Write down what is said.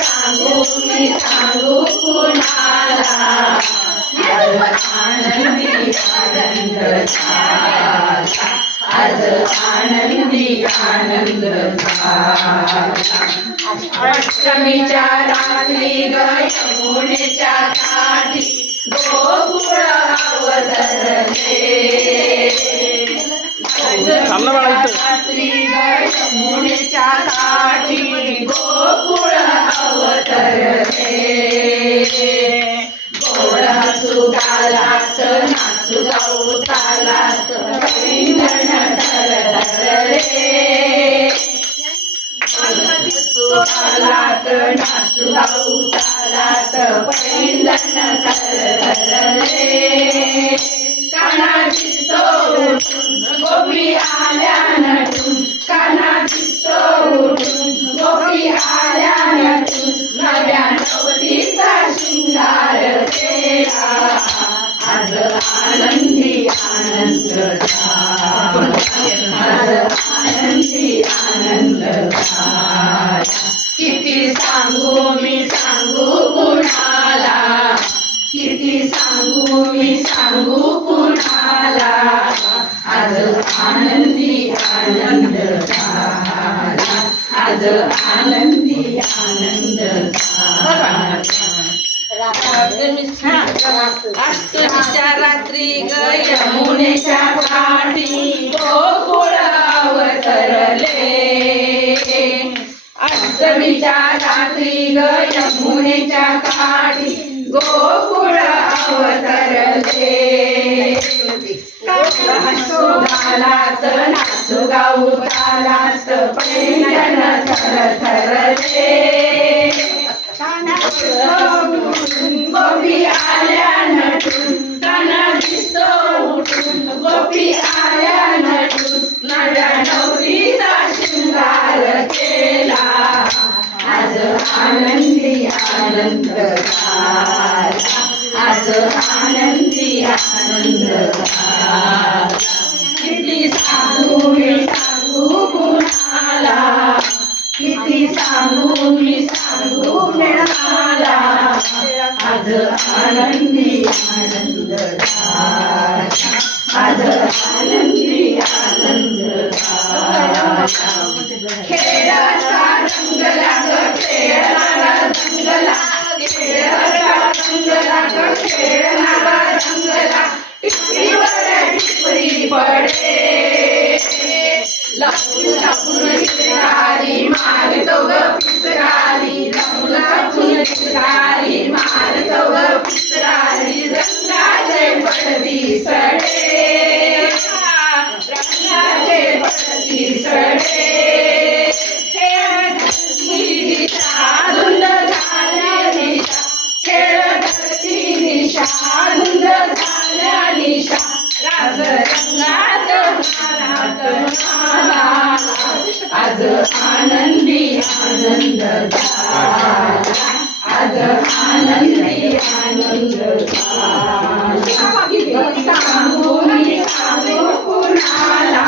मी सांगू कुणाला आज आनंदी आनंद झाला आज आनंदी आनंद झाला अष्टमीच्या रात्री ग यमुनेच्या काठी गोकुळ अवतरले रात्री ग यमुनेच्या काठी गोकुळ अवतरले गोड हसू गालात नाचू गाऊ तालात पैंजण थरथरले गालात नाचू गाऊ तालात पैंजण थरथरले काना दिसतो उठून गोपी आल्या नटून काना दिसतो उठून गोपी आल्या नटून नव्या नवरीचा शृंगार केला आज आनंदी आनंद झाला आज आनंदी आनंद झाला किती सांगू मी सांगू कुणाला किती सांगू मी सांगू कुणाला आज आनंदी आनंद झाला आज आनंदी आनंद झाला अष्टमीच्या रात्री ग यमुनेच्या काठी गोकुळ अवतरले अष्टमीच्या रात्री ग यमुनेच्या काठी गोकुळ अवतरले हसू गालात नाचू गाऊ तालात पैंजण थरथरले गोपी आल्या नटून काना दिसतो उठून गोपी आल्या नटून नव्या नवरीचा शृंगार केला आज आनंदी आनंद झाला आज आनंदी आनंद झाला किती सांगू मी सांगू कुणाला किती सांगू मी सांगू कुणाला आज आनंदी आनंद झाला आज आनंदी आनंद झाला खेळ असा रंगला ग खेळणारा रंगला खेळ असा रंगला ग खेळणारा रंगला टिपरीवर टिपरी पडे लपून लपून पिचकारी मारतो ग पिचकारी लपून लपून पिचकारी मारतो ग पिचकारी रंगाचे पडदी सडे रंगाचे पडदी सडे दिशा धुंद झाल्या दिशा खेळ धरती दिशा धुंद झाल्या दिशा राज रंगात आज आनंदी आनंद झाला आज आनंदी आनंद झाला सांगू मी सांगू कुणाला